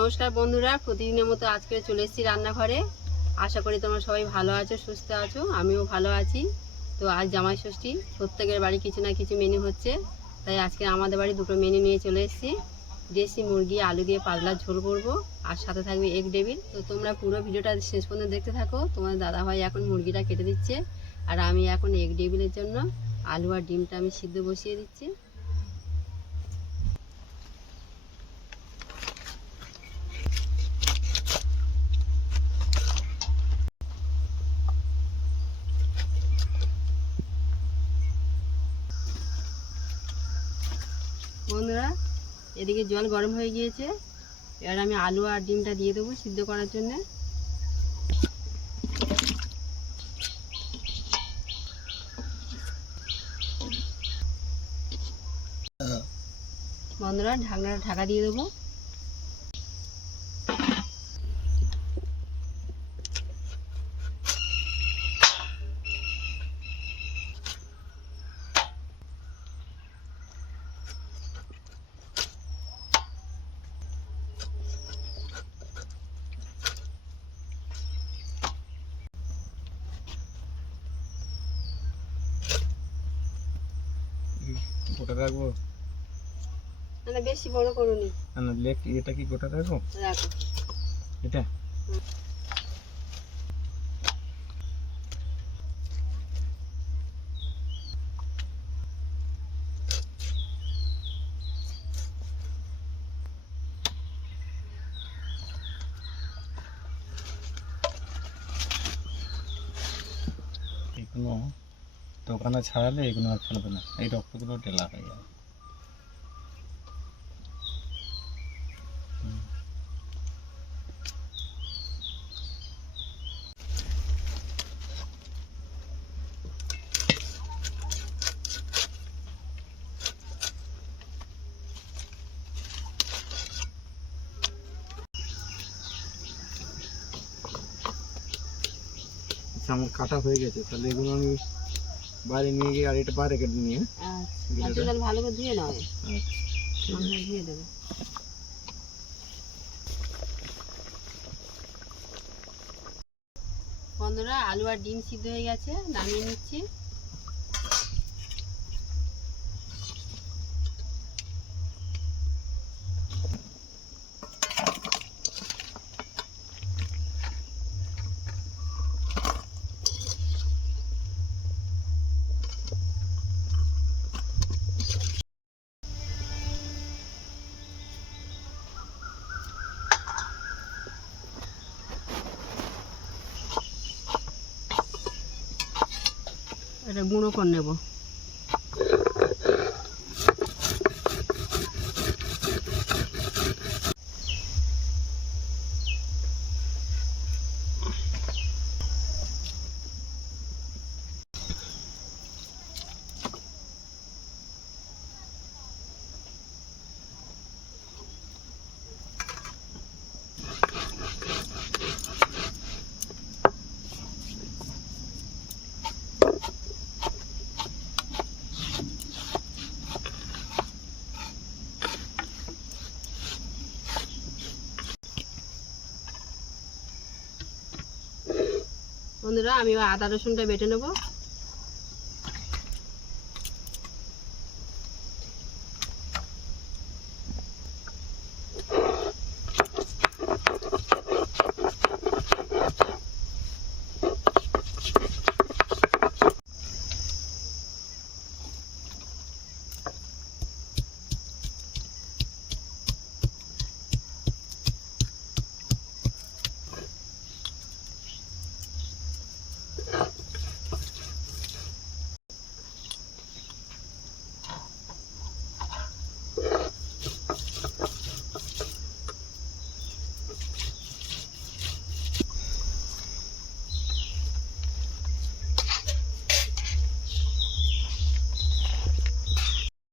নমস্কার বন্ধুরা, প্রতিদিনের মতো আজকে চলে এসেছি রান্নাঘরে। আশা করি তোমরা সবাই ভালো আছো, সুস্থ আছো, আমিও ভালো আছি। তো আজ জামাই ষষ্ঠী, প্রত্যেকের বাড়ি কিছু না কিছু মেনু হচ্ছে। তাই আজকে আমাদের বাড়ি দুটো মেনু নিয়ে চলে এসেছি। দেশি মুরগি, আলু দিয়ে পাতলা ঝোল করব, আর সাথে থাকবে এগ ডেবিল তো তোমরা পুরো ভিডিওটা শেষ পর্যন্ত দেখতে থাকো। তোমার দাদাভাই এখন মুরগিটা কেটে দিচ্ছে, আর আমি এখন এগ ডেবিলের জন্য আলু আর ডিমটা আমি সিদ্ধ বসিয়ে দিচ্ছি বন্ধুরা এদিকে জল গরম হয়ে গিয়েছে। এবার আমি আলু আর ডিমটা দিয়ে দেবো সিদ্ধ করার জন্য। বন্ধুরা, ঢাকনাটা ঢাকা দিয়ে দেবো গোটা রাখব? মানে বেশি বড় করুনি না। না লেগ এটা কি গোটা রাখব? রাখো। এটা? এগুলো দোকানে ছাড়ালে এগুলো আর ফেলবে না। এই রক্তগুলো ঢেলা হয়ে যাবে আচ্ছা আমার কাটা হয়ে গেছে, তাহলে এগুলো আমি বাইরে নিয়ে গিয়ে গাড়িটা বাইরে কেটে নিয়ে আচ্ছা। ভালো করে ধুয়ে নাও। আচ্ছা দেবো। বন্ধুরা আলু আর ডিম সিদ্ধ হয়ে গেছে নামিয়ে নিচ্ছি। এটা গুঁড়ো করে নেব। বন্ধুরা আমি আদা রসুনটা বেটে নেব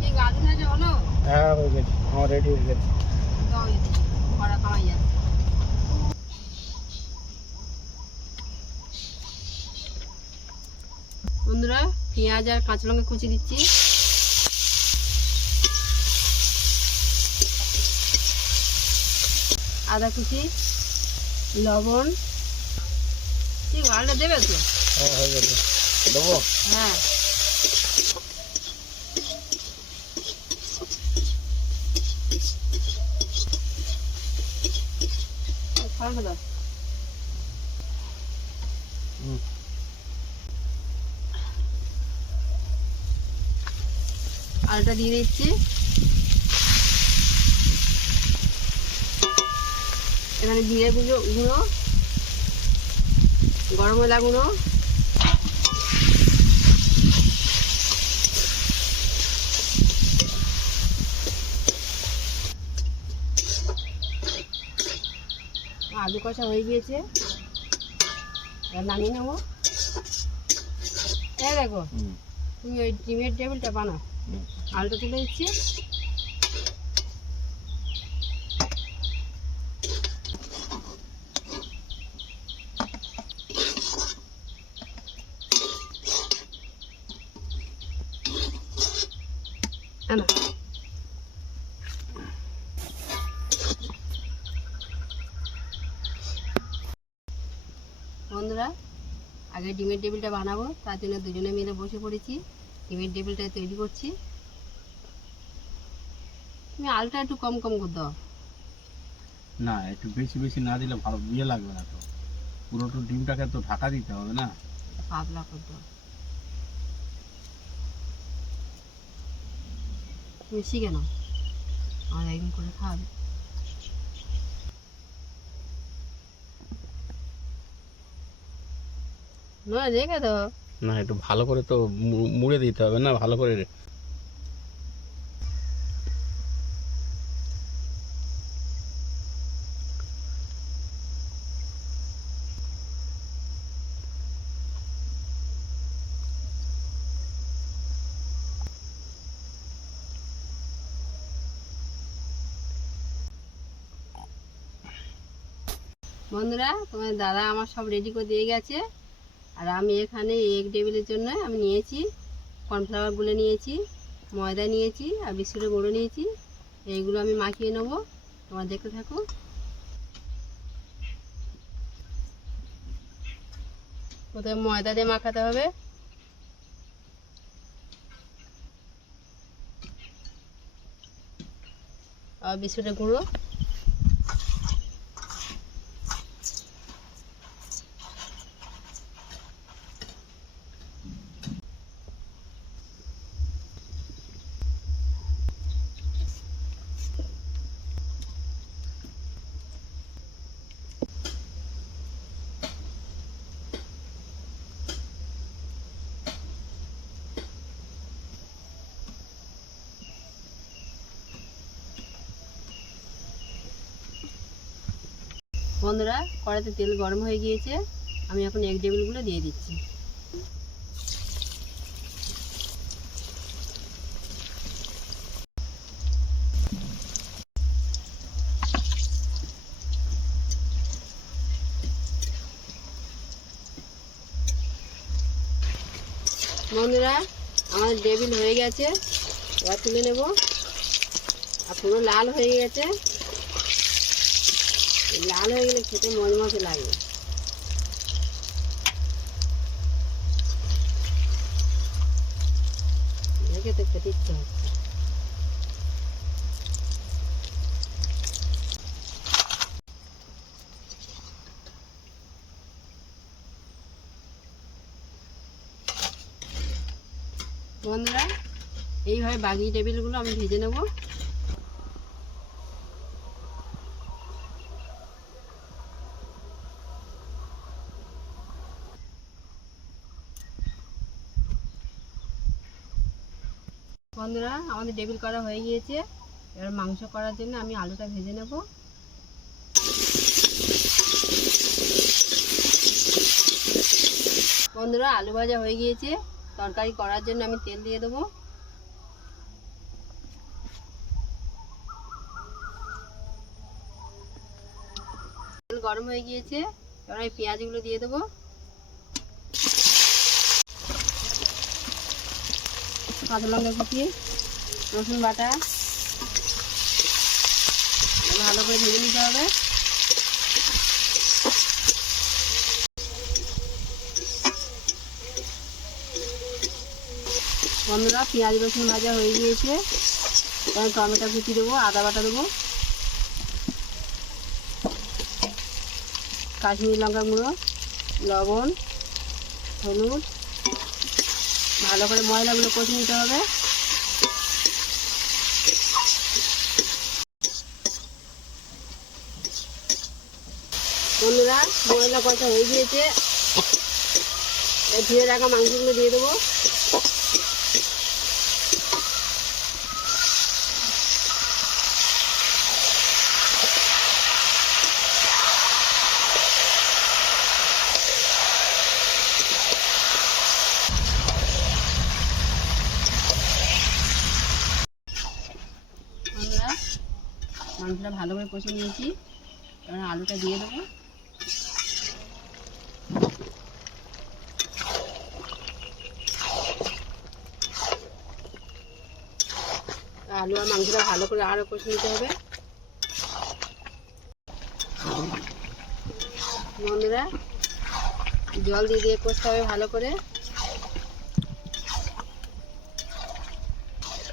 এই আলু ভাজা হলো হ্যাঁ গেছে আমার রেডি হয়ে গেছে। বন্ধুরা পেঁয়াজ আর কাঁচা লঙ্কা কুচি দিচ্ছি। আদা কুচি লবণ। ঠিক আলুটা দেবে তো? হ্যাঁ হয়ে গেছে দেবো হ্যাঁ খাওয়া দাও হুম। আলুটা দিয়ে দিচ্ছি এখানে জিরে গুঁড়ো গুঁড়ো গরম মশলা গুঁড়ো আলু কষা হয়ে গিয়েছে। নামিয়ে নেব। হ্যাঁ দেখো তুমি ওই ডিমের টেবিলটা বানাও। আলুটা তুলে দিচ্ছি। আনা। বন্ধুরা আগে ডিমের টেবিলটা বানাবো তার জন্য দুজনে মিলে বসে পড়েছি। ডিমের টেবিলটা তৈরি করছি। তুমি আলুটা একটু কম কম করে দাও। না একটু বেশি বেশি না দিলে ভালো ইয়ে লাগবে না তো। পুরোটা ডিমটাকে তো ঢাকা দিতে হবে না। পাতলা করে দাও। শিখে নাও। আমার একদিন করে খাওয়াবে। না রেখে দাও না একটু ভালো করে তো মুড়ে দিতে হবে না ভালো করে। বন্ধুরা তোমার দাদা আমার সব রেডি করে দিয়ে গেছে। আর আমি এখানে এগ টেবিলের জন্য আমি নিয়েছি কর্নফ্লাওয়ার গুলে নিয়েছি, ময়দা নিয়েছি আর বিস্কুটের গুঁড়ো নিয়েছি। এইগুলো আমি মাখিয়ে নেব। তোমার দেখতে থাকো। প্রথমে ময়দা দিয়ে মাখাতে হবে। আর বিস্কুটের গুঁড়ো। বন্ধুরা কড়াতে তেল গরম হয়ে গিয়েছে। আমি এখন এগ টেবিলগুলো দিয়ে দিচ্ছি। বন্ধুরা, আমাদের টেবিল হয়ে গেছে। এবার তুলে নেব। আর পুরো লাল হয়ে গেছে। লাল হয়ে গেলে খেতে মজমজে লাগে। দেখে তো খেতে ইচ্ছে বন্ধুরা, এইভাবে বাকি টেবিলগুলো আমি ভেজে নেব। বন্ধুরা, আমাদের টেবিল করা হয়ে গিয়েছে। এবার মাংস করার জন্য আমি আলুটা ভেজে নেব। বন্ধুরা, আলু ভাজা হয়ে গিয়েছে। তরকারি করার জন্য আমি তেল দিয়ে দেবো। তেল গরম হয়ে গিয়েছে। এবার আমি পেঁয়াজগুলো দিয়ে দেবো। কাঁচা লঙ্কা কুচিয়ে, রসুন বাটা। ভালো করে ভেজে নিতে হবে। বন্ধুরা, পেঁয়াজ, রসুন ভাজা হয়ে গিয়েছে। টমেটো কুচি দেবো, আদা বাটা দেবো। কাশ্মীরি লঙ্কা গুঁড়ো, লবণ, হলুদ। ভালো করে ময়লাগুলো কষে নিতে হবে। বন্ধুরা, ময়লা কষা হয়ে গিয়েছে। ধুয়ে রাখা মাংসগুলো দিয়ে দেবো। মাংসটা ভালো করে কষে নিয়েছি। এবার আলুটা দিয়ে দেবো। আলু আর মাংসটা ভালো করে আরও কষে নিতে হবে। বন্ধুরা, জল দিয়ে দিয়ে কষতে হবে ভালো করে।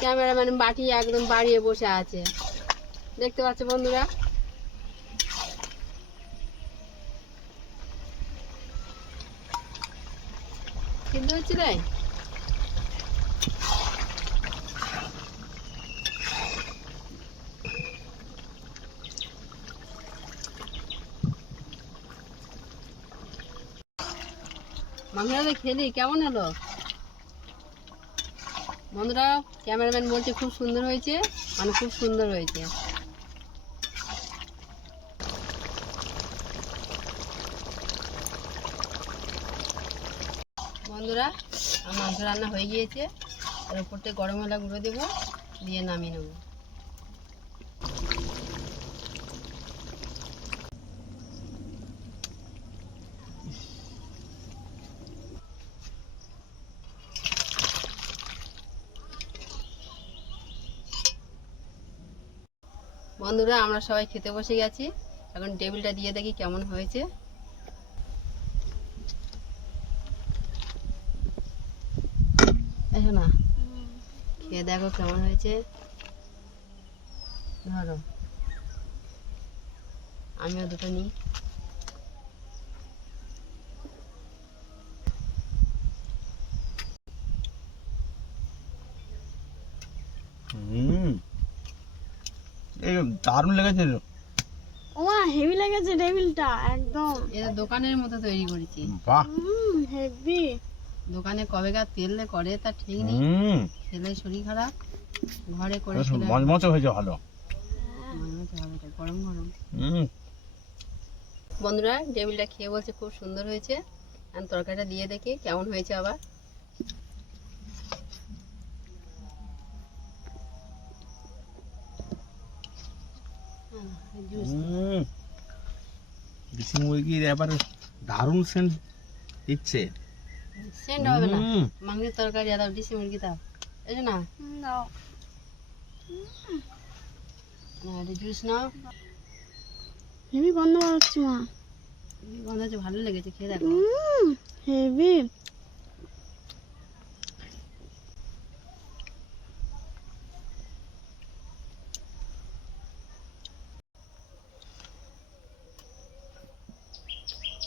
ক্যামেরাম্যান বাটি একদম বাড়িয়ে বসে আছে। দেখতে পাচ্ছ বন্ধুরা? কিন্তু হচ্ছে তাই মাংসটা খেলি। কেমন হলো? বন্ধুরা, ক্যামেরাম্যান বলছে খুব সুন্দর হয়েছে মানে খুব সুন্দর হয়েছে বন্ধুরা আমার মাংস রান্না হয়ে গিয়েছে। এর উপর থেকে গরম মশলা গুঁড়ো দেবো, দিয়ে নামিয়ে নেব। বন্ধুরা, আমরা সবাই খেতে বসে গেছি। এখন টেবিলটা দিয়ে দেখি কেমন হয়েছে এসো না খেয়ে দেখো কেমন হয়েছে। ধরো। আমিও দুটো নিই। এই দারুণ লেগেছে। হেভি লেগেছে টেবিলটা একদম। এটা দোকানের মতো তৈরি করেছি। বাহ। হেভি দোকানে কবেকার তেল করে তা ঠিক নেই। হুম। ছেলের শরীর খারাপ ঘরে করে মচমচে হয়েছে ভালো। গরম গরম। বন্ধুরা টেবিলটা খেয়ে বলছে খুব সুন্দর হয়েছে। আর তরকারিটা দিয়ে দেখি কেমন হয়েছে আবার। দেশি মুরগির এবারে দারুণ সেন্ট দিচ্ছে। সেন্ট হবে না হুম, তরকারি দাও দিছি মুরগি দাও এই যে না? নাও জুস নাও হেভি বন্ধ হচ্ছে মা। গন্ধ হচ্ছে ভালো লেগেছে খেয়ে দেখো। হেভি।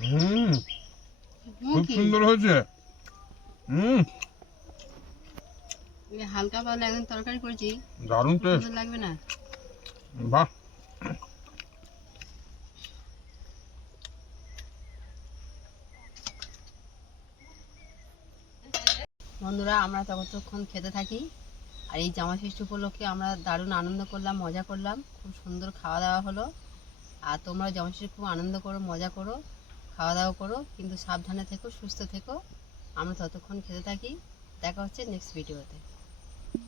হুম খুব সুন্দর হয়েছে। হুম। হালকা পাতলা এখন তরকারি করেছি। দারুণ টেস্ট লাগবে না? বাহ। বন্ধুরা আমরা ততক্ষণ খেতে থাকি। আর এই জামা ষষ্ঠী উপলক্ষে আমরা দারুণ আনন্দ করলাম মজা করলাম। খুব সুন্দর খাওয়া দাওয়া হলো। আর তোমরা জামা ষষ্ঠী খুব আনন্দ করো মজা করো খাওয়া দাওয়া করো। কিন্তু সাবধানে থেকো সুস্থ থেকো। আমরা ততক্ষণ খেতে থাকি। দেখা হচ্ছে নেক্সট ভিডিওতে